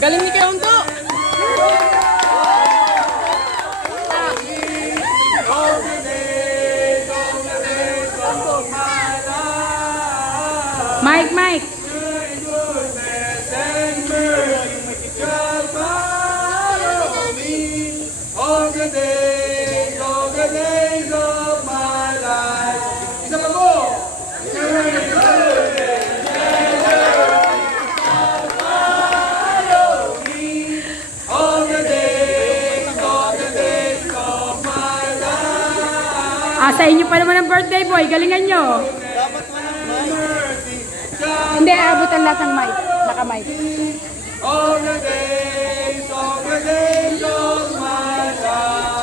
Galing ni Kaunto! Mike, Mike! Sa inyo pa naman ang birthday boy, galingan nyo. Hindi, aabutan lahat ng mic. Naka-mic. All the days of my life.